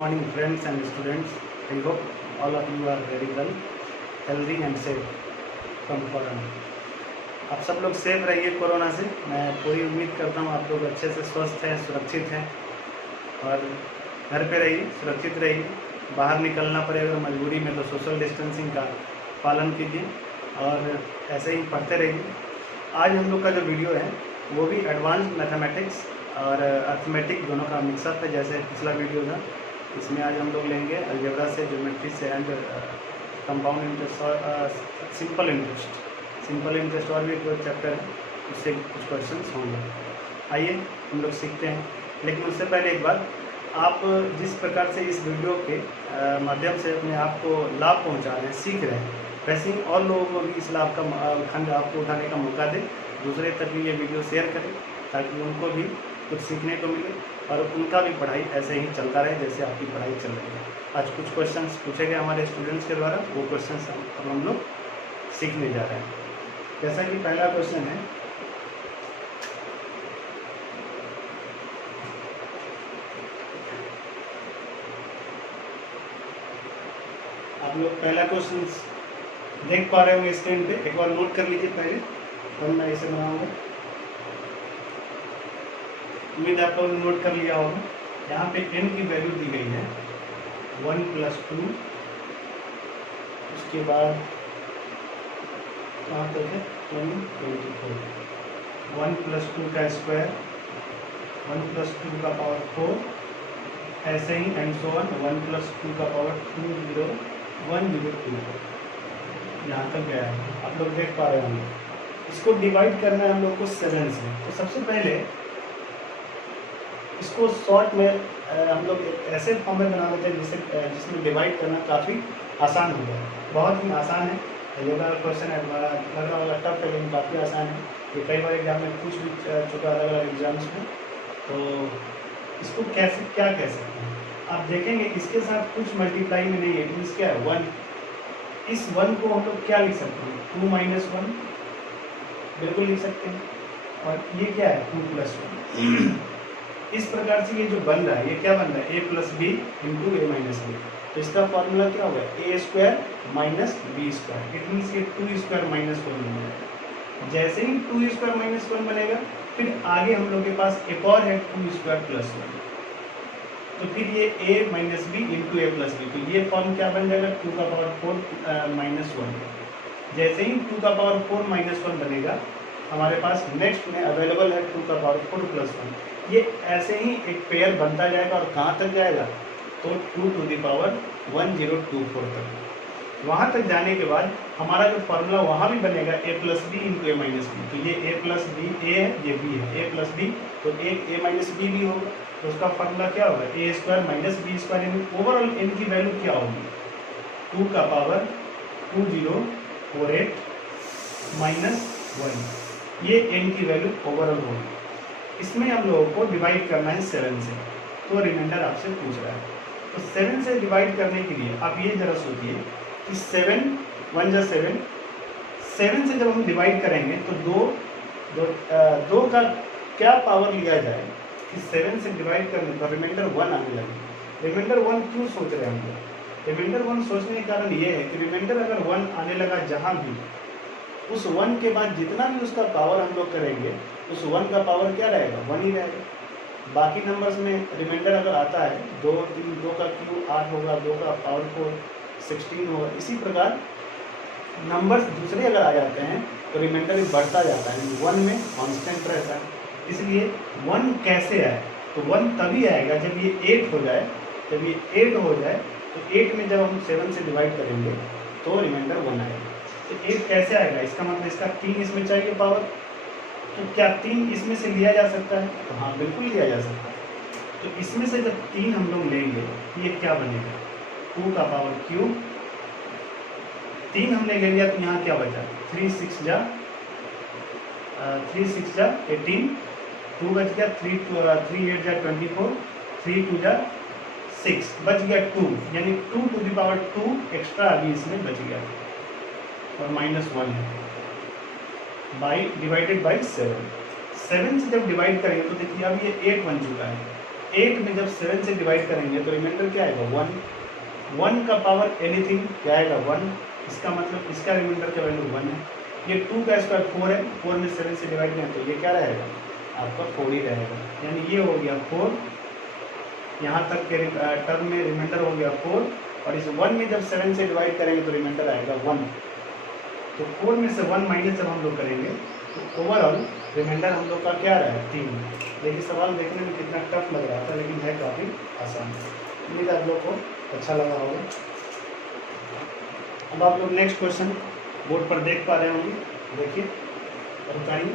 Morning friends and students. I hope all of you are very well, healthy and safe from corona. आप सब लोग safe रहिए corona से। मैं पूरी उम्मीद करता हूँ आप लोग अच्छे से स्वस्थ हैं, सुरक्षित हैं और घर पे रहिए, सुरक्षित रहिए। बाहर निकलना पड़े अगर मजबूरी में तो सोशल डिस्टेंसिंग का पालन कीजिए और ऐसे ही पढ़ते रहिए। आज हम लोग का जो वीडियो है वो भी एडवांस मैथमेटिक्स और अर्थमेटिक दोनों का मिक्सअप है, जैसे पिछला वीडियो था। इसमें आज हम लोग लेंगे अलजेब्रा से, ज्योमेट्री से and compound interest, simple interest और भी एक चैप्टर है, उससे कुछ क्वेश्चंस होंगे। आइए हम लोग सीखते हैं। लेकिन उससे पहले एक बात, आप जिस प्रकार से इस वीडियो के माध्यम से अपने आप को लाभ पहुंचा रहे हैं, सीख रहे हैं, वैसे ही और लोगों को भी इस लाभ का खंड आपको उठाने का मौका दें। दूसरे तक भी ये वीडियो शेयर करें ताकि उनको भी कुछ सीखने को मिले और उनका भी पढ़ाई ऐसे ही चलता रहे जैसे आपकी पढ़ाई चल रही है। आज कुछ क्वेश्चंस पूछे गए हमारे स्टूडेंट्स के द्वारा, वो क्वेश्चंस अब हम लोग सीखने जा रहे हैं। जैसा कि पहला क्वेश्चन है, आप लोग पहला क्वेश्चन देख पा रहे होंगे स्क्रीन पे, एक बार नोट कर लीजिए पहले, तब मैं इसे बनाऊंगा। उम्मीद आप लोगों ने नोट कर लिया होगा। यहाँ पे n की वैल्यू दी गई है 1 + 2, उसके बाद कहाँ तक है 24, 1 + 2 का स्क्वायर, 1 + 2 का पावर 4, ऐसे ही एंड सो ऑन, 1 + 2 का पावर 2, 0, 1, 0, 2, यहाँ तक गया है। आप लोग देख पा रहे होंगे। इसको डिवाइड करना है हम लोग को 7 से। तो सबसे पहले इसको शॉर्ट में हम लोग ऐसे फॉर्म में बना लेते हैं जिसमें डिवाइड करना काफ़ी आसान हो जाए। बहुत ही आसान है, ये वाला क्वेश्चन है, लग रहा होगा टफ है लेकिन काफ़ी आसान है। ये कई बार एग्जाम में पूछ भी चुका अलग अलग एग्जाम्स में। तो इसको कैसे क्या कह सकते हैं आप देखेंगे, इसके साथ कुछ मल्टीप्लाई में नहीं है, मीन्स क्या है 1। इस 1 को हम लोग क्या लिख सकते हैं 2 - 1 बिल्कुल लिख सकते हैं। और ये क्या है 2 + 1। इस प्रकार से ये जो बन रहा है, ये क्या बन रहा है a + b × a - b। तो इसका फॉर्मूला क्या होगा a² - b²। इट मीन्स ये 2² - 1 बन जाएगा। जैसे ही 2² - 1 बनेगा, फिर आगे हम लोग के पास एक और है 2² + 1। तो फिर ये a - b × a + b। तो ये फॉर्म क्या बन जाएगा 2⁴ - 1। जैसे ही 2⁴ - 1 बनेगा, हमारे पास नेक्स्ट में अवेलेबल है 2⁴ + 1। ये ऐसे ही एक पेयर बनता जाएगा और कहाँ तक जाएगा तो 2⁴ 1024 तक। वहाँ तक जाने के बाद हमारा जो फॉर्मूला वहाँ भी बनेगा a + b × a - b। तो ये a + b a है, ये b है, a + b तो एक a - b भी होगा। तो उसका फॉर्मूला क्या होगा a² - b²। यानी ओवरऑल n की वैल्यू क्या होगी 2⁴ 2048 - 1। ये n की वैल्यू ओवरऑल होगी। इसमें हम लोगों को डिवाइड करना है 7 से। तो रिमाइंडर आपसे पूछ रहा है, तो 7 से डिवाइड करने के लिए आप ये जरा सोचिए कि 7 × 1 = 7। 7 से जब हम डिवाइड करेंगे तो दो का क्या पावर लिया जाए कि 7 से डिवाइड करने पर रिमाइंडर 1 आने लगे। रिमाइंडर 1 क्यों सोच रहे हैं हम लोग? रिमाइंडर 1 सोचने का कारण ये है कि रिमाइंडर अगर 1 आने लगा जहाँ भी, उस 1 के बाद जितना भी उसका पावर हम लोग करेंगे, उस 1 का पावर क्या रहेगा 1 ही रहेगा। बाकी नंबर्स में रिमाइंडर अगर आता है 2, 3, 2 का क्यूब 8 होगा, 2 का पावर 4 16 होगा। इसी प्रकार नंबर्स दूसरे अगर आ जाते हैं तो रिमाइंडर बढ़ता जाता है, 1 में कांस्टेंट रहता है। इसलिए 1 कैसे आए तो 1 तभी आएगा जब ये 8 हो जाए। जब ये 8 हो जाए तो 8 में जब हम 7 से डिवाइड करेंगे तो रिमाइंडर 1 आएगा। तो 8 कैसे आएगा, इसका मतलब इसका 3 इसमें चाहिए पावर। तो क्या 3 इसमें से लिया जा सकता है? तो हाँ, बिल्कुल लिया जा सकता है। तो इसमें से जब 3 हम लोग लेंगे तो ये क्या बनेगा 2⁵। 3 हमने ले लिया तो यहाँ क्या बचा 3 × 6 = 18, 2 बच गया, 3 × 8 = 24, 3 × 2 = 6, बच गया 2। यानी 2⁴ एक्स्ट्रा अभी इसमें बच गया और -1 है डिवाइडेड बाई 7। 7 से जब डिवाइड करेंगे तो देखिए अब ये 8 बन चुका है। 8 में जब 7 से डिवाइड करेंगे तो रिमाइंडर क्या आएगा 1। 1 का पावर एनीथिंग क्या आएगा 1, इसका मतलब इसका रिमाइंडर का वैल्यू 1 है। ये 2 का स्क्वायर 4 है, 4 में 7 से डिवाइड करें तो ये क्या रहेगा आपका 4 ही रहेगा, यानी ये हो गया 4, यहाँ तक के टर्म में रिमाइंडर हो गया 4, और इस 1 में जब 7 से डिवाइड करेंगे तो रिमाइंडर आएगा 1। तो 4 में से 1 माइनस जब हम लोग करेंगे तो ओवरऑल रिमाइंडर हम लोग का क्या रहा है 3। देखिए सवाल देखने में कितना टफ लग रहा था, लेकिन है काफ़ी आसान। उम्मीद आप लोग को अच्छा लगा होगा। अब आप लोग नेक्स्ट क्वेश्चन बोर्ड पर देख पा रहे होंगे, देखिए और बताइए।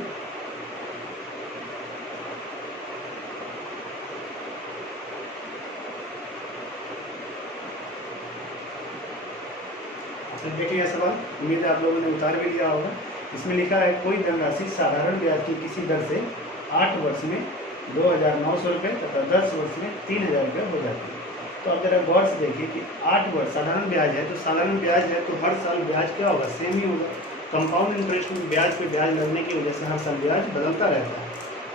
देखिए सवाल, उम्मीद है आप लोगों ने उतार भी लिया होगा। इसमें लिखा है कोई धनराशि साधारण ब्याज की किसी दर से 8 वर्ष में 2,900 रुपये तथा 10 वर्ष में 3,000 रुपये हो जाती है। तो अब जरा गौर से देखिए कि 8 वर्ष साधारण ब्याज है, तो साधारण ब्याज है तो हर साल ब्याज क्या होगा सेम ही होगा। कंपाउंड इंटरेस्ट में ब्याज पे ब्याज लगने की वजह से हर साल ब्याज बदलता रहता है,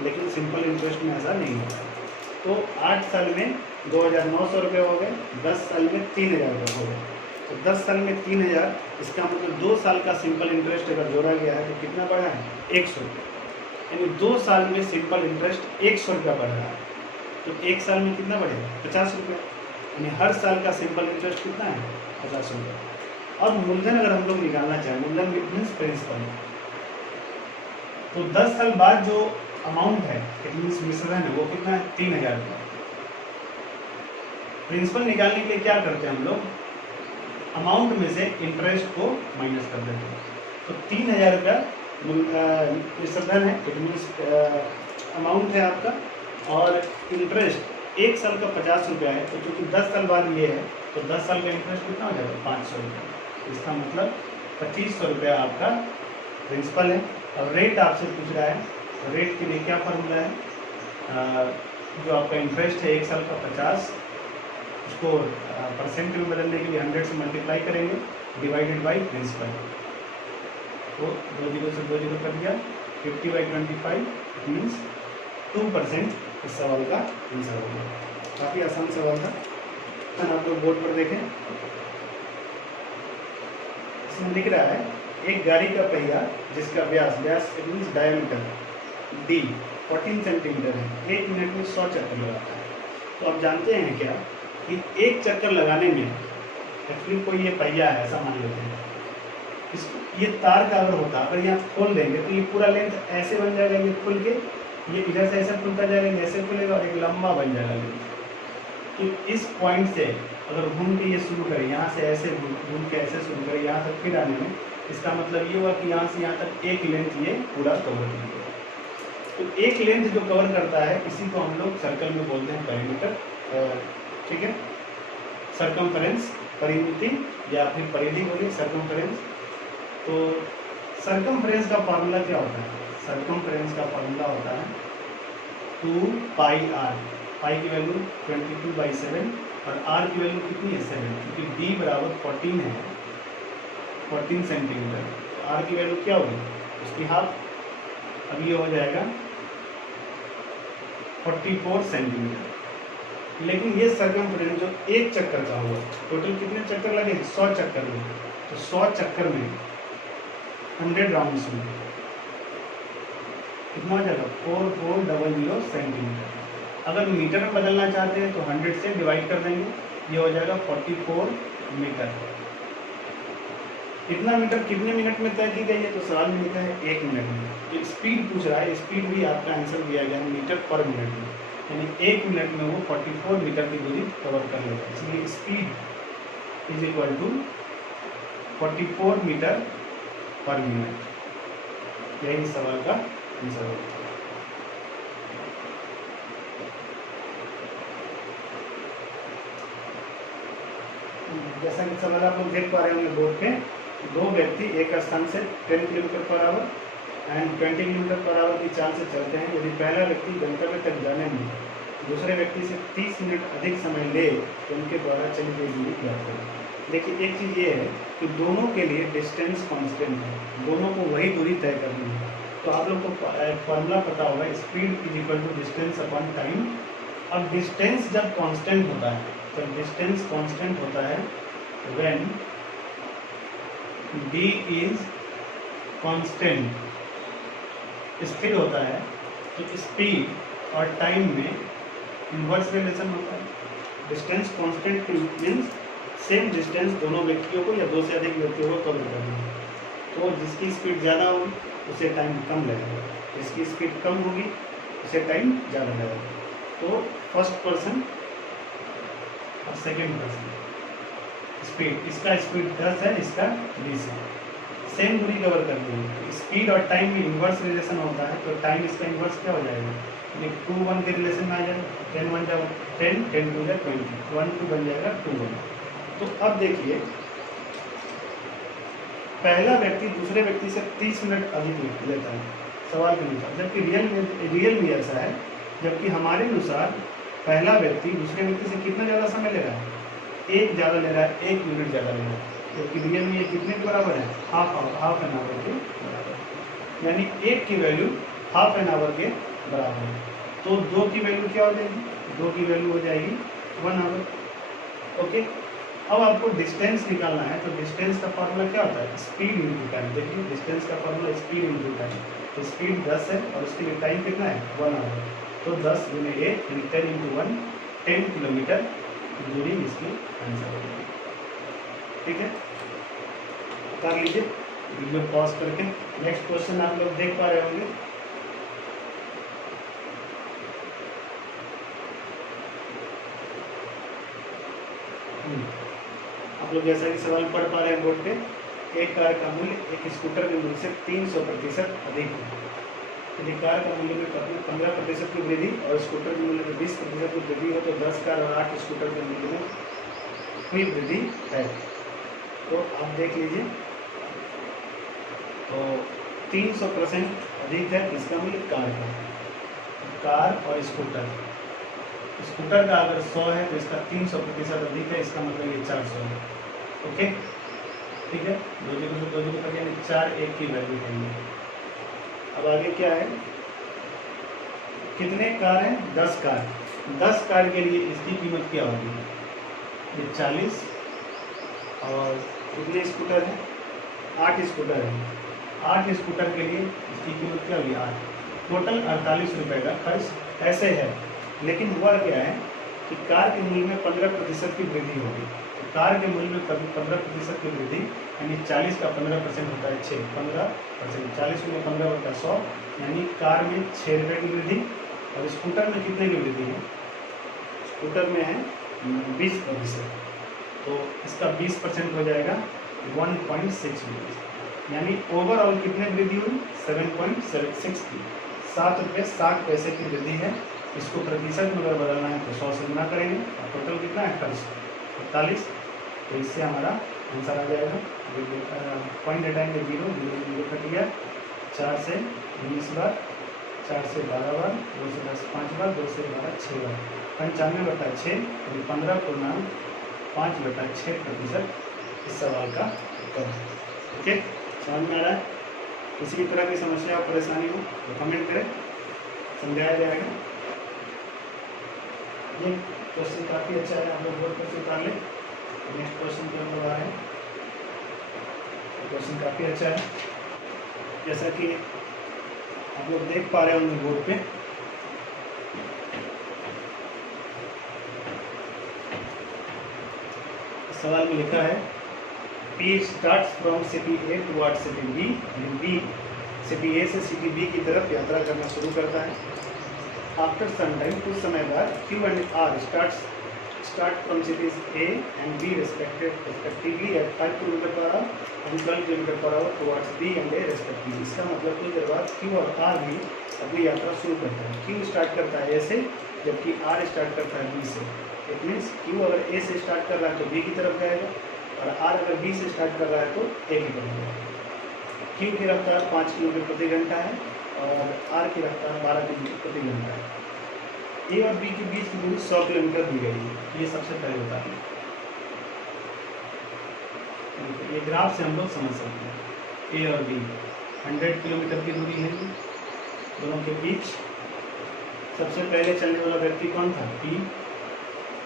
लेकिन सिंपल इंटरेस्ट में ऐसा नहीं होता। तो 8 साल में 2,900 रुपये हो गए, 10 साल में 3,000 रुपये हो गए। तो 10 साल में 3,000, इसका मतलब 2 साल का सिंपल इंटरेस्ट अगर जोड़ा गया है तो कितना बढ़ा है 100 रुपये, यानी 2 साल में सिंपल इंटरेस्ट 100 रुपया बढ़ रहा है। तो 1 साल में कितना बढ़ेगा 50 रुपये, यानी हर साल का सिंपल इंटरेस्ट कितना है 50 रुपये। और मूलधन अगर हम लोग निकालना चाहें, मूलधन मीन्स प्रिंसिपल, तो 10 साल बाद जो अमाउंट है इट मीन्स मिश्रण है वो कितना है 3,000 रुपये। प्रिंसिपल निकालने के लिए क्या करते हैं हम लोग, अमाउंट में से इंटरेस्ट को माइनस कर देते हैं। तो 3,000 रुपया मिश्रण है, इट मीन्स अमाउंट है आपका, और इंटरेस्ट 1 साल का 50 रुपया है। तो चूँकि 10 साल बाद ये है तो 10 साल का इंटरेस्ट कितना हो जाएगा 500 रुपया। इसका मतलब 2,500 रुपया आपका प्रिंसिपल है। और रेट आपसे पूछ रहा है, तो रेट के लिए क्या फार्मूला है, जो आपका इंटरेस्ट है 1 साल का 50, उसको परसेंट में बदलने के लिए 100 से मल्टीप्लाई करेंगे डिवाइडेड बाई प्रिंसिपल। तो 2 जीरो से 2 जीरो कट गया, 50/25 मीन्स 2% इस सवाल का आंसर होगा। काफ़ी आसान सवाल था, आप लोग बोर्ड पर देखें। इसमें लिख रहा है एक गाड़ी का पहिया जिसका व्यास it means diameter d 14 centimetre है, 1 मिनट में 100 चक्कर लगाता है। तो आप जानते हैं क्या कि एक चक्कर लगाने में एक्चुअली कोई ये पहिया है ऐसा मान लेते हैं, ये तार का अगर होता, अगर यहाँ खोल देंगे तो ये पूरा लेंथ ऐसे बन जाएगा, ये खुल के ये इधर से ऐसे खुलता जाएगा, ऐसे खुलेगा और एक लंबा बन जाएगा लेंथ। तो इस पॉइंट से अगर घूम के ये शुरू करें, यहाँ से ऐसे घूम के ऐसे शुरू करें यहाँ तक फिर आने में, इसका मतलब ये हुआ कि यहाँ से यहाँ तक एक लेंथ ये पूरा कवर कर दिया। तो एक लेंथ जो कवर करता है इसी को हम लोग सर्कल में बोलते हैं पेरीमीटर, ठीक है, सर्कमफेरेंस, परिमिति या फिर परिधि बोलिए सर्कमफेरेंस। तो सर्कमफेरेंस का फार्मूला क्या होता है, सर्कमफेरेंस का फार्मूला होता है 2πr, पाई की वैल्यू 22/7 और r की वैल्यू कितनी है 7, क्योंकि d बराबर 14 है, 14 सेंटीमीटर, तो r की वैल्यू क्या होगी उसकी हाफ, अब ये हो जाएगा 44 सेंटीमीटर। लेकिन ये सर्कमफेरेंस जो एक चक्कर का हुआ, टोटल कितने चक्कर लगे 100 चक्कर में, तो 100 चक्कर में 100 राउंड्स में कितना हो जाएगा 4400 सेंटीमीटर। अगर मीटर में बदलना चाहते हैं तो 100 से डिवाइड कर देंगे, ये हो जाएगा 44 मीटर। कितना मीटर कितने मिनट में तय की गई है, तो सवाल में लिखा है 1 मिनट में। तो स्पीड पूछ रहा है, स्पीड भी आपका आंसर दिया गया है मीटर पर मिनट में, यानी 1 मिनट में वो 44 मीटर की दूरी कवर कर लेगा, इसलिए speed is equal to 44 metre per minute. यही सवाल का आंसर होगा। जैसा कि सवाल आप लोग देख पा रहे होंगे बोर्ड पे, 2 व्यक्ति एक स्थान से 10 kilometre per hour and 20 kilometre per hour की चाल से चलते हैं। यदि पहला व्यक्ति गंतव्य तक जाने में दूसरे व्यक्ति से 30 मिनट अधिक समय ले तो उनके द्वारा चली गई दूरी ज्ञात करें। देखिए एक चीज़ ये है कि दोनों के लिए डिस्टेंस कांस्टेंट है, दोनों को वही दूरी तय करनी है। तो आप लोग को फॉर्मूला पता होगा, speed is equal to distance upon time, अब डिस्टेंस जब कांस्टेंट होता है, जब डिस्टेंस कांस्टेंट होता है, व्हेन d इज कांस्टेंट, स्थिर होता है, तो स्पीड और टाइम में इन्वर्स रिलेशन होता है। Distance constant means same distance दोनों व्यक्तियों को या दो से अधिक व्यक्तियों को कवर करना है। तो जिसकी स्पीड ज़्यादा होगी उसे टाइम कम लगेगा, जिसकी स्पीड कम होगी उसे टाइम ज़्यादा लगेगा। तो फर्स्ट पर्सन और सेकेंड पर्सन स्पीड, इसका स्पीड 10 है, इसका 20 है, सेम दूरी कवर करनी है। स्पीड और टाइम में इन्वर्स रिलेशन होता है, तो टाइम इसका इन्वर्स क्या हो जाएगा, ये 2-1 के रिलेशन में आ जाएगा, 10-1 जा 10, 10-2 जा 20, 1-2 बन जाएगा 2-1। तो अब देखिए, पहला व्यक्ति दूसरे व्यक्ति से 30 मिनट अधिक लेता है सवाल के अनुसार, जबकि रियल में ऐसा है, जबकि हमारे अनुसार पहला व्यक्ति दूसरे व्यक्ति से कितना ज़्यादा समय ले रहा है, एक ज़्यादा ले रहा है, 1 मिनट ज़्यादा ले रहा है, जबकि रियल में ये कितने के बराबर है, हाफ एन आवर के बराबर, यानी 1 की वैल्यू हाफ एन आवर के बराबर है। तो 2 की वैल्यू क्या हो जाएगी, 2 की वैल्यू हो जाएगी 1 आवर। ओके, अब आपको डिस्टेंस निकालना है, तो डिस्टेंस का फॉर्मूला क्या होता है, स्पीड इंटू टाइम। देखिए डिस्टेंस का फॉर्मूला स्पीड इंटू टाइम, तो स्पीड 10 है और उसके लिए टाइम कितना है 1 आवर, तो 10 × 8 यानी 10 × 1 10 किलोमीटर दूरी इसकी आंसर होगी। ठीक है, कर लीजिए वीडियो पॉज करके। नेक्स्ट क्वेश्चन आप लोग देख पा रहे होंगे। आप लोग जैसा कि सवाल पढ़ पा रहे हैं बोर्ड पे, एक कार का मूल्य एक स्कूटर के मूल्य से 300% अधिक है। यदि कार का मूल्य में 15% की वृद्धि और स्कूटर के मूल्य में 20% की वृद्धि हो, तो 10 कार और 8 स्कूटर के मूल्य में हुई वृद्धि है। तो आप देख लीजिए, तो 300% अधिक है इसका मूल्य कार का, कार और स्कूटर। स्कूटर का अगर 100 है तो इसका 300% अधिक है, इसका मतलब ये 400 है। ओके, ठीक है, 2 0 से 2 0 तक यानी 4 1 की वैल्यू है। अब आगे क्या है, कितने कार हैं, 10 कार। 10 कार के लिए इसकी कीमत क्या होगी, ये 40, और कितने स्कूटर हैं, 8 स्कूटर हैं, 8 स्कूटर के लिए इसकी कीमत क्या होगी 8, टोटल 48 रुपये का खर्च ऐसे है। लेकिन हुआ क्या है कि कार के मूल्य में 15% की वृद्धि होगी, तो कार के मूल्य में 15% की वृद्धि यानी 40 का 15% होता है 6, 15%, 40 में 15 होता है 100, यानी कार में 6 रुपये की वृद्धि। और स्कूटर में कितने की वृद्धि है, स्कूटर में है 20%, तो इसका 20% हो जाएगा 1.6 रुपये, यानी ओवरऑल कितने वृद्धि हुई 7.6 की, 7 रुपये 60 पैसे की वृद्धि है। इसको प्रतिशत में अगर बदलना है तो 100 से गुना करेंगे, और टोटल कितना है खर्च 48, तो इससे हमारा आंसर आ जाएगा। पॉइंट हटाएंगे 0 0 0 कट गया, 4 से 19 बार, 4 से 12 बार, 2 से 10 5 बार, 2 से 12 6 बार, 95/6 यानी 15.5/6% इस सवाल का उत्तर है। ओके, समझ में आ रहा है? किसी भी तरह की समस्या और परेशानी हो तो कमेंट करें, समझाया जाएगा। ये क्वेश्चन काफ़ी अच्छा है, आप लोग बोर्ड पर से उतार लें। नेक्स्ट क्वेश्चन की हम लोग आ रहे हैं, क्वेश्चन काफ़ी अच्छा है, जैसा कि आप लोग देख पा रहे होंगे बोर्ड पे। सवाल में लिखा है P starts from city A towards city B, B city A से सिटी B की तरफ यात्रा करना शुरू करता है। आफ्टर सम टाइम, कुछ समय बाद, Q and R start from cities A and B respectively at 5 km/h and 12 km/h towards B and A respectively। इसका मतलब कुछ देर बाद Q और R भी अपनी यात्रा शुरू करता है। Q स्टार्ट करता है A से, जबकि R स्टार्ट करता है B से। इट मीन्स Q अगर A से स्टार्ट कर रहा है तो B की तरफ जाएगा, और R अगर B से स्टार्ट कर रहा है तो A की तरफ जाएगा। Q की रफ्तार 5 किलोमीटर प्रति घंटा है और R की रफ्तार 12 किलोमीटर प्रति घंटा है। A और B के बीच की दूरी 100 किलोमीटर दी गई है, ये सबसे पहले होता है। ये ग्राफ से हम लोग समझ सकते हैं। A और B 100 किलोमीटर की दूरी है, दोनों के बीच सबसे पहले चलने वाला व्यक्ति कौन था? P,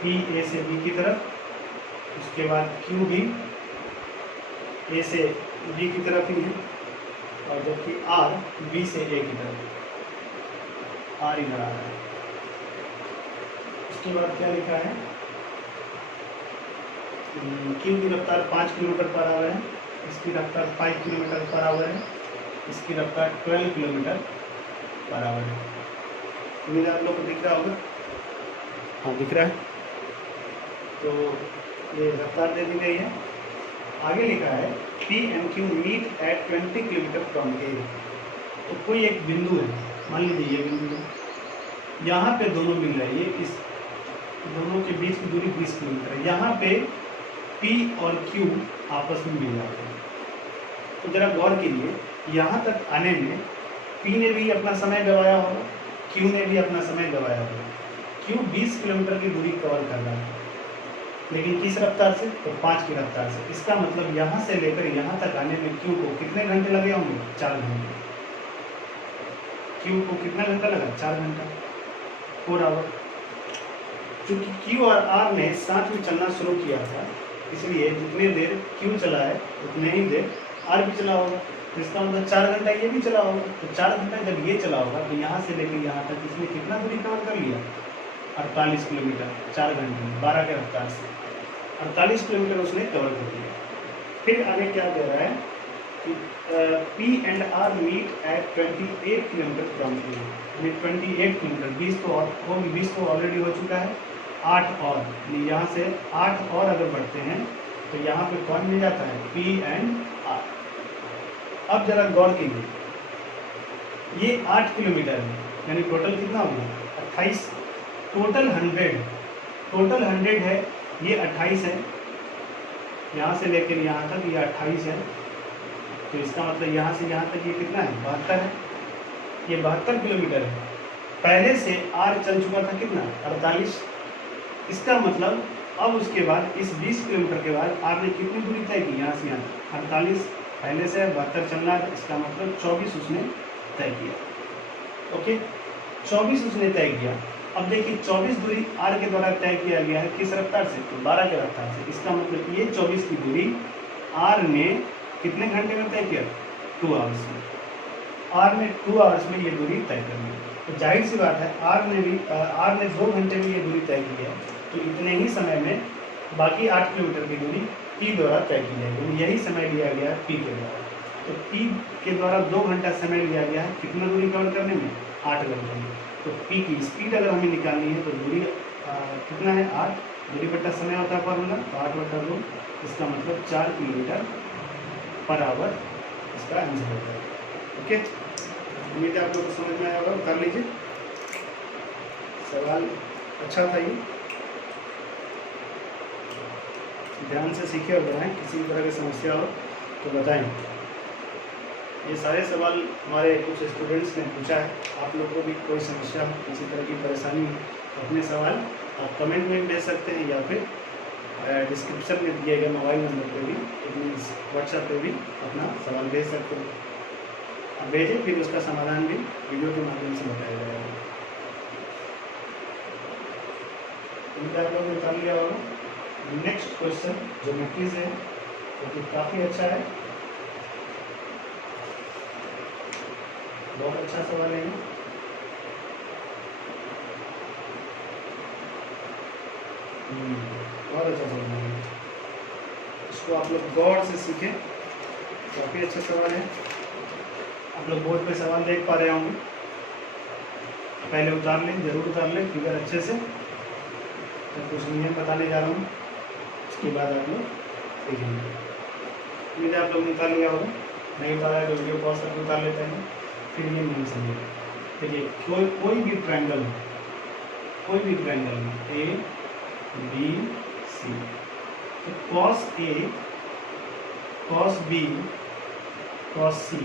P A से B की तरफ, उसके बाद Q भी A से B की तरफ ही है, और जबकि R B से A की तरफ, R इधर आ रहा है। उसके बाद क्या लिखा है? Q की रफ्तार 5 किलोमीटर पर आवर है, इसकी रफ्तार 5 किलोमीटर पर आवर है, इसकी रफ्तार 12 किलोमीटर पर आवर है। उम्मीद आप लोग को दिख रहा होगा? हाँ, दिख रहा है। तो ये रफ्तार दे दी गई है। आगे लिखा है P and Q meet at 20 kilometre from A। तो कोई एक बिंदु है, मान लीजिए ये बिंदु है, यहाँ पे दोनों मिल रहे हैं, ये इस दोनों के बीच की दूरी 20 किलोमीटर है। यहाँ पे P और Q आपस में मिल जाते हैं। तो जरा गौर कीजिए, यहाँ तक आने में P ने भी अपना समय गंवाया होगा, Q ने भी अपना समय गंवाया होगा। Q 20 किलोमीटर की दूरी कवर कर रहा है, लेकिन किस रफ्तार से? तो 5 की रफ्तार से। इसका मतलब यहाँ से लेकर यहाँ तक आने में Q को कितने घंटे लगे होंगे? 4 घंटे। Q को कितना घंटा लगा? 4 घंटा, 4 आवर। क्योंकि Q और R ने साथ में चलना शुरू किया था, इसलिए जितनी देर Q चला है उतने ही देर R भी चला होगा। तो इसका मतलब 4 घंटा ये भी चला होगा। तो 4 घंटा जब ये चला होगा तो यहाँ से लेकर यहाँ तक इसने कितना दूरी कवर कर लिया? 48 किलोमीटर 4 घंटे में, 12 के रफ्तार से 48 किलोमीटर उसने कवर कर दिया। फिर आगे क्या कह रहा है कि P and R meet at 28 kilometre from A। यानी 28 किलोमीटर, 20 तो ऑलरेडी हो चुका है, 8 और, यानी यहाँ से 8 और अगर बढ़ते हैं तो यहाँ पे कौन मिल जाता है? P and R। अब जरा गौर कीजिए, ये 8 किलोमीटर है, यानी टोटल कितना हो गया? 28। टोटल 100 है, ये 28 है, यहाँ से लेकर यहाँ तक ये 28 है। तो इसका मतलब यहाँ से यहाँ तक ये कितना है? 72 है। ये 72 किलोमीटर है। पहले से R चल चुका था कितना? 48। इसका मतलब अब उसके बाद इस 20 किलोमीटर के बाद R ने कितनी दूरी तय की? यहाँ से यहाँ तक 48, पहले से 72 चलना है, इसका मतलब 24 उसने तय किया। ओके, 24 उसने तय किया। अब देखिए 24 दूरी R के द्वारा तय किया गया है, किस रफ्तार से? तो 12 के रफ्तार से। इसका मतलब ये 24 की दूरी R ने कितने घंटे में तय किया? 2 आवर्स में। R ने 2 आवर्स में ये दूरी तय कर ली। तो जाहिर सी बात है R ने 2 घंटे में ये दूरी तय की है, तो इतने ही समय में बाकी 8 किलोमीटर की दूरी P द्वारा तय की जाएगी। यही समय लिया गया है P के द्वारा। तो P के द्वारा 2 घंटा समय लिया गया है कितना दूरी कवर करने में? 8 घंटे में। तो P की स्पीड अगर हमें निकालनी है तो दूरी कितना है? 8, दूरी बट्टा समय होता है फॉर्मूला, तो 8/2, इसका मतलब 4 किलोमीटर पर आवर इसका आंसर होता है। ओके, उम्मीद है आप लोग को समझ में आया होगा। कर लीजिए, सवाल अच्छा था, ये ध्यान से सीखे और बनाएं। किसी तरह की समस्या हो तो बताएं। ये सारे सवाल हमारे कुछ स्टूडेंट्स ने पूछा है। आप लोग को भी कोई समस्या हो, किसी तरह की परेशानी हो, अपने सवाल आप कमेंट में भेज सकते हैं, या फिर डिस्क्रिप्शन में दिए गए मोबाइल नंबर पे भी, मीन्स व्हाट्सएप पे भी अपना सवाल भेज सकते हैं। आप भेजें, फिर उसका समाधान भी वीडियो के माध्यम से बताया जाएगा। आप लोग निकाल लिया होगा। नेक्स्ट क्वेश्चन ज्योमेट्री से है, तो काफ़ी अच्छा है, बहुत अच्छा सवाल है। बहुत अच्छा सवाल है, इसको आप लोग गौर से सीखें। काफ़ी अच्छा सवाल है। आप लोग बोर्ड पे सवाल देख पा रहे होंगे, पहले उतार लें, जरूर उतार लें फिगर अच्छे से। मैं कुछ नियम बताने जा रहा हूँ, उसके बाद आप लोग देखेंगे। उम्मीद आप लोग निकाल लिया होगा, नहीं उतारा है तो वीडियो पॉज करके उतार लेते हैं। फिर ये नहीं समझे। देखिए कोई भी ट्रायंगल में A B C, तो cos A cos B cos C,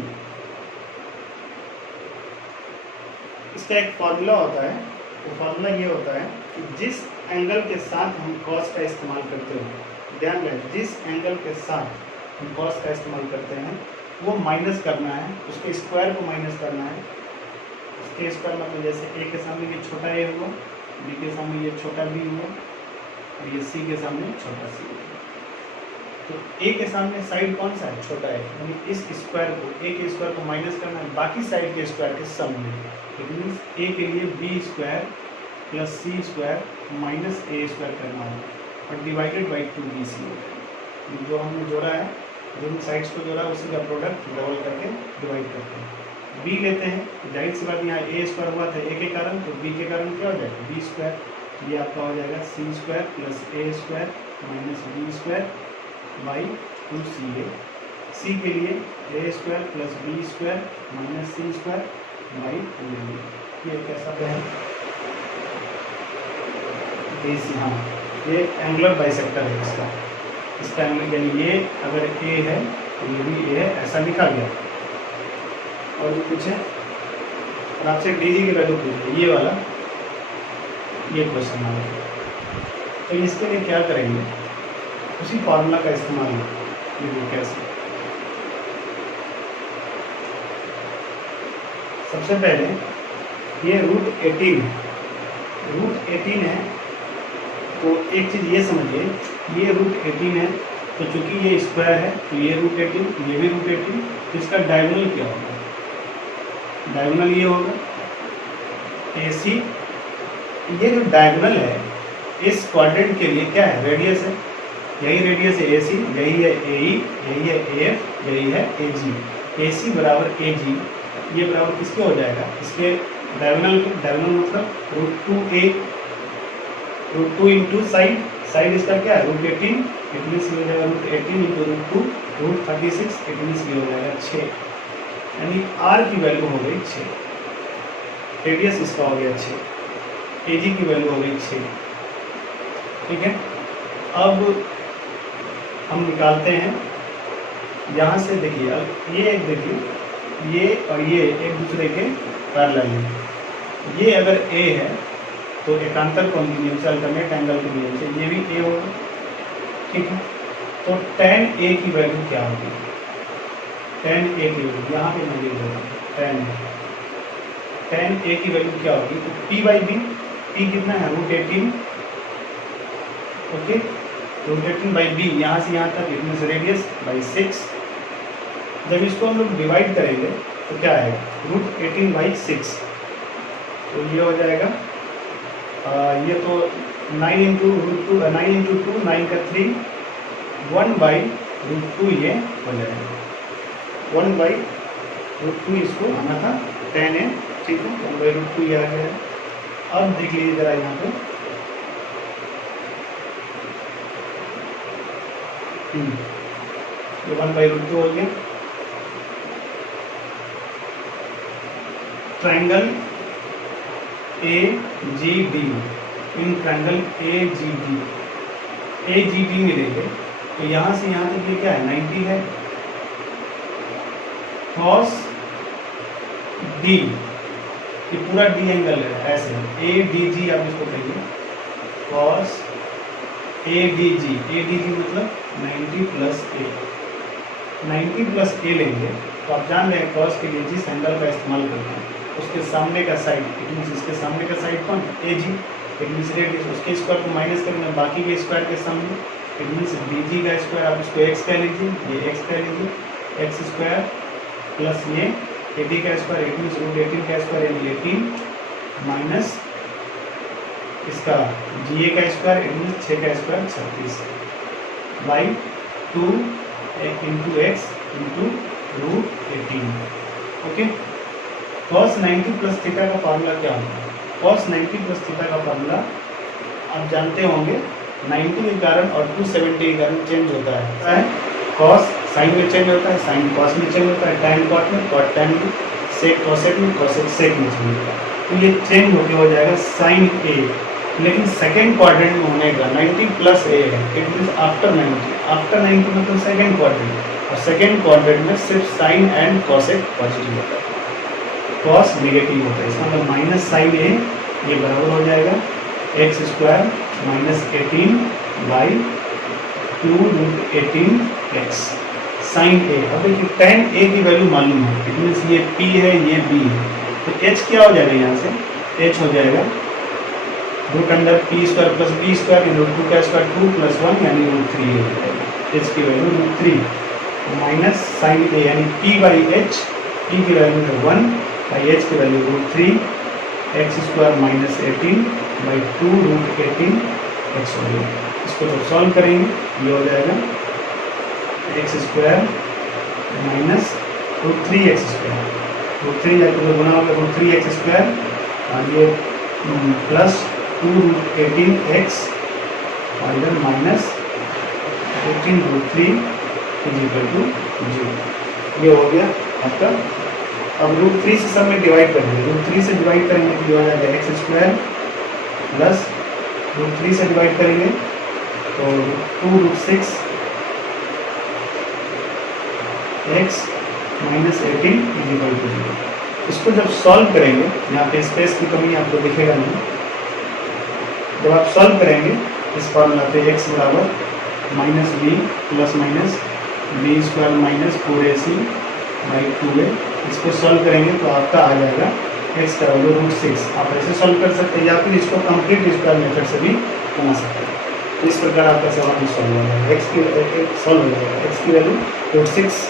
इसका एक फॉर्मूला होता है। वो फॉर्मूला ये होता है कि जिस एंगल के साथ हम cos का इस्तेमाल करते हैं, ध्यान रखें, जिस एंगल के साथ हम cos का इस्तेमाल करते हैं वो माइनस करना है, उसके स्क्वायर को माइनस करना है, ए स्क्वायर मतलब जैसे ए के सामने ये छोटा ए हुआ, बी के सामने ये छोटा बी हुआ और ये सी के सामने छोटा सी हुआ। तो ए के सामने साइड कौन सा है? छोटा है, यानी इस स्क्वायर को, ए के स्क्वायर को माइनस करना है बाकी साइड के स्क्वायर के सम में। इट मीन्स ए के लिए बी स्क्वायर प्लस सी स्क्वायर माइनस ए स्क्वायर करना है और डिवाइडेड बाई 2bc हो जाएगा। जो हमने जोड़ा है, दोनों साइड्स को जोड़ा है, उसी का प्रोडक्ट डबल करके डिवाइड करते हैं। बी लेते हैं तो जाहिर सी बात यहाँ ए स्क्वायर हुआ था ए के कारण, तो बी के कारण क्या हो जाएगा? B square. ये आपका हो जाएगा C square plus A square minus B square by 2ca। C के लिए A square plus B square minus C square by 2a। ये कैसा है? AC, हाँ, ये एंगुलर बाइसेक्टर है इसका एंगल, यानी ये अगर ए है तो ये भी ए है, ऐसा लिखा गया। और भी कुछ है? और आपसे DG की वैल्यू पूछिए, ये वाला, ये क्वेश्चन आ रहा है। तो इसके लिए क्या करेंगे? उसी फार्मूला का इस्तेमाल ये कैसे? सबसे पहले ये रूट 18 है, तो एक चीज़ ये समझिए, ये रूट 18 है, तो चूंकि ये स्क्वायर है तो ये रूट 18, ये भी रूट 18, तो इसका डायगोनल क्या होगा? डायगोनल ये होगा AC। ये जो डायगोनल है इस क्वाड्रेंट के लिए क्या है? रेडियस है, यही रेडियस है AC, यही है AE, यही है AF, यही है AG। AC बराबर AG, ये बराबर किसके हो जाएगा? इसके डायगोनल के। डायगोनल मतलब रूट 2 इंटू साइड इसका क्या है? रूट 18, इट मीन्स ये हो जाएगा root 18 into root 2, root 36, it means ये हो जाएगा 6, यानी R की वैल्यू हो गई 6, रेडियस इसका हो गया 6, AG की वैल्यू हो गई 6। ठीक है, अब हम निकालते हैं यहाँ से। देखिए अब ये देखिए, ये और ये एक दूसरे के पैरेलल है। ये अगर A है तो एकांतर कोण की नियम से, अल्टरनेट एंगल के नियम से ये भी A होगा। ठीक है, तो tan A की वैल्यू क्या होगी? tan A की वैल्यू यहाँ पे मैं लिख देता हूँ, tan A की वैल्यू क्या होगी? तो P/B, P कितना है? रूट 18, ओके, रूट 18/B, यहाँ से यहाँ तक, इट मीन्स रेडियस बाई 6। जब इसको हम लोग डिवाइड करेंगे तो क्या आएगा? रूट 18/6, तो ये हो जाएगा ये तो 9 इंटू रूट 2, 9 इंटू 2, 9 का 3, 1/√2 ये हो जाएगा, 1/√2 इसको आना था, 10 है। ठीक है, 1/√2 ये आ गया है। अब देख लीजिए जरा यहाँ पे, ये 1/√2 हो गया। Triangle AGD, in triangle AGD मिलेंगे, तो यहाँ से यहाँ तक ये क्या है? 90 है। cos D, ये पूरा D एंगल है, ऐसे ADG आप इसको कहिए, cos ADG मतलब 90 प्लस A, 90 प्लस A लेंगे तो आप जान रहे हैं cos के लिए जिस एंगल का इस्तेमाल करते हैं उसके सामने का साइड, इट मीन्स इसके सामने का साइड कौन? AG, इट मीन्स रेडियस, उसके स्क्वायर को माइनस करना बाकी के स्क्वायर के सामने, इट मीन्स BG का स्क्वायर आप इसको x कह लीजिए, ये x कह लीजिए, x स्क्वायर प्लस ये AD का स्क्वायर, इट मीन्स रूट 18 का स्क्वायर यानी 18 माइनस इसका GA का स्क्वायर, इट मीन्स 6 का square 36 by 2 into x into root 18। Okay, cos 90 plus theta का फार्मूला क्या होगा? cos 90 प्लस थीटा का फार्मूला आप जानते होंगे, 90 के कारण और 270 के कारण चेंज होता है। cos साइन में चेंज होता है, साइन cos में चेंज होता है, tan cot में, cot tan में, sec cosec में, cosec sec में चेंज होता है। तो ये चेंज होकर हो जाएगा sin A, लेकिन सेकेंड क्वाड्रेंट में होने का 90 प्लस A है, इट मीन्स आफ्टर 90 मतलब सेकेंड क्वाड्रेंट, और सेकेंड क्वाड्रेंट में सिर्फ साइन एंड cosec पॉजिटिव होता है, cos नेगेटिव होता है। इसका मतलब माइनस साइन A ये बराबर हो जाएगा x square minus 18 by 2 root 18x sine A। अब देखिए tan A की वैल्यू मालूम है, इट मीन्स ये P है, ये B है, तो h क्या हो जाएगा यहाँ से, h हो जाएगा root under p square plus B square root 2 का स्क्वायर 2 प्लस 1 यानी रूट 3 हो जाएगा। h की value root 3 minus sine a यानी p बाई एच, p की वैल्यू है 1 बाई h की value root 3 x square minus 18 by 2 root 18 x हो गया। इसको जब सॉल्व करेंगे ये हो जाएगा x square minus root 3 x square, root 3 जाकर तो गुना होगा रूट 3 एक्स स्क्वायर और ये प्लस 2 रूट 18 एक्स और इधर minus 18 root 3 is equal to 0। ये हो गया आपका। अब रूट 3 से सब में डिवाइड करेंगे, रूट 3 से डिवाइड करेंगे तो ये हो जाएगा एक्स स्क्वायर प्लस रूट 3 से डिवाइड करेंगे तो 2 root 6 x minus 18 is equal to 0। इसको जब सॉल्व करेंगे, यहाँ पे स्पेस की कमी आपको दिखेगा नहीं, जब आप सॉल्व करेंगे इस फॉर्मूला पे x बराबर minus b plus minus B square minus 4ac by 2a, इसको सॉल्व करेंगे तो आपका आ जाएगा x का वैल्यू रूट 6। आप ऐसे सॉल्व कर सकते हैं या फिर इसको कंप्लीट स्क्वायर मेथड से भी बना सकते हैं। तो इस प्रकार आपका सवाल भी सॉल्व हो जाएगा, x की सॉल्व हो जाएगा, x की वैल्यू रूट 6।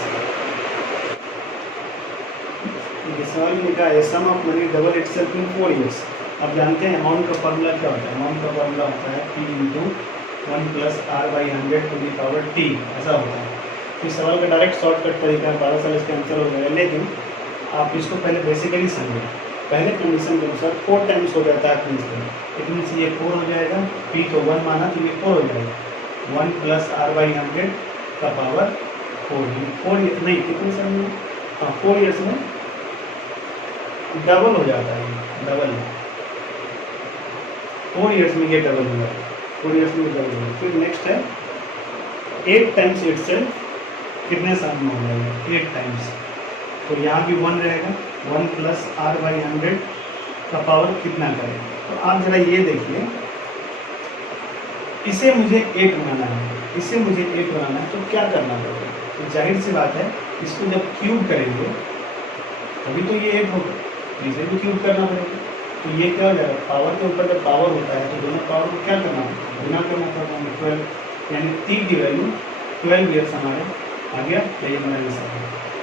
सवाल में लिखा है sum of money double itself in 4 years. अब जानते हैं अमाउंट का फॉर्मूला क्या होता है, अमाउंट का फॉर्मूला होता है p into 1 plus r by 100 to the power t, ऐसा होता है। तो इस सवाल का डायरेक्ट शॉर्टकट तरीका है, 12 साल इसका आंसर हो जाएगा, लेकिन आप इसको पहले बेसिकली समझें। पहले कंडीशन के अनुसार 4 टाइम्स हो जाता है प्रिंसिपल, इट मीन्स ये 4 हो जाएगा, p तो 1 माना तो ये 4 हो जाएगा, 1 प्लस आर बाई 100 का पावर 4 नहीं कितने साल में, हाँ 4 ईयर्स में डबल हो जाता है, डबल 4 इयर्स में ये डबल हुआ है, 4 इयर्स में डबल हुआ। फिर नेक्स्ट है 8 टाइम्स इटसेल्फ, कितने साल में हो जाएगा 8 टाइम्स, तो यहाँ भी 1 रहेगा, 1 प्लस आर बाई 100 का पावर कितना करेगा। तो आप जरा ये देखिए, इसे मुझे 8 बनाना है, इसे मुझे 8 बनाना है, तो क्या करना पड़ेगा। तो जाहिर सी बात है इसको जब क्यूब करेंगे तभी तो ये 8 होगा, इसे भी क्यूब करना पड़ेगा। तो ये क्या हो जाएगा, पावर के ऊपर जब पावर होता है तो दोनों पावर को क्या करना पड़ेगा, गुना करना पड़ेगा, 12 यानी t की वैल्यू 12 ईयर्स हमारे आ गया, यही हमारा आंसर है।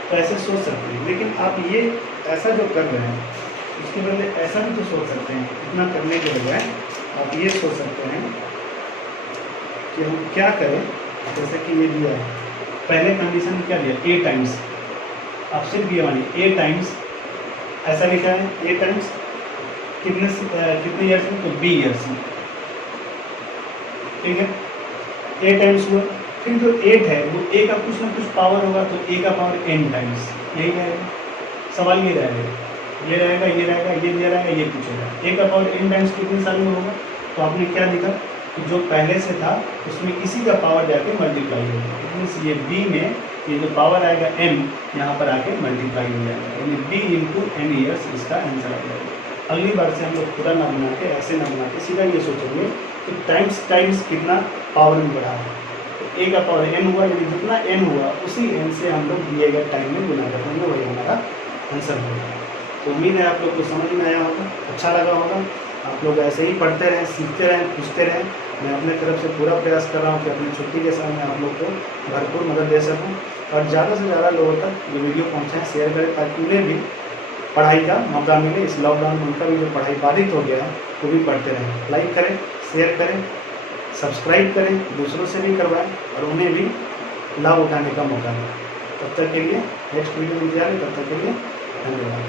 तो ऐसे सोच सकते हैं, लेकिन आप ये ऐसा जो कर रहे हैं उसके बदले ऐसा भी तो सोच सकते हैं, इतना करने के बजाय आप ये सोच सकते हैं कि हम क्या करें। जैसे कि ये दिया है, पहले कंडीशन क्या दिया, a टाइम्स, आप सिर्फ ये मानिए a टाइम्स, ऐसा लिखा है a टाइम्स कितने ईयर्स में, तो b ईयर्स में, ठीक है। a टाइम्स हुआ, फिर जो 8 है वो a का कुछ ना कुछ पावर होगा, तो a का पावर n टाइम्स, यही रहेगा। सवाल ये रहेगा, ये रहेगा, ये रहेगा, ये दिया रहेगा, ये पूछेगा a का पावर n टाइम्स कितने साल में होगा। तो आपने क्या लिखा कि जो पहले से था उसमें इसी का पावर जाके मल्टीप्लाई होगा, मीन्स ये b में ये जो पावर आएगा m यहाँ पर आके मल्टीप्लाई हो जाएगा, यानी b इंटू n ईयर्स इसका आंसर आ जाएगा। अगली बार से हम लोग पूरा ना बना के, ऐसे ना बना के, सीधा ये सोचेंगे कि टाइम्स कितना पावर में बढ़ा है, तो a का पावर n हुआ, यानी जितना n हुआ उसी n से हम लोग दिए गए टाइम में गुना कर देंगे, वही हमारा आंसर होगा। तो उम्मीद है आप लोग को समझ में आया होगा, अच्छा लगा होगा। आप लोग ऐसे ही पढ़ते रहें, सीखते रहें, पूछते रहें। मैं अपने तरफ से पूरा प्रयास कर रहा हूँ कि अपनी छुट्टी के समय आप लोग को भरपूर मदद दे सकूँ और ज़्यादा से ज़्यादा लोगों तक ये वीडियो पहुँचाएँ, शेयर करें, ताकि उन्हें भी पढ़ाई का मौका मिले। इस लॉकडाउन में उनका भी जो पढ़ाई बाधित हो गया है वो भी पढ़ते रहें। लाइक करें, शेयर करें, सब्सक्राइब करें, दूसरों से भी करवाएं और उन्हें भी लाभ उठाने का मौका दें। तब तक के लिए नेक्स्ट वीडियो में इंतजार है, तब तक के लिए धन्यवाद।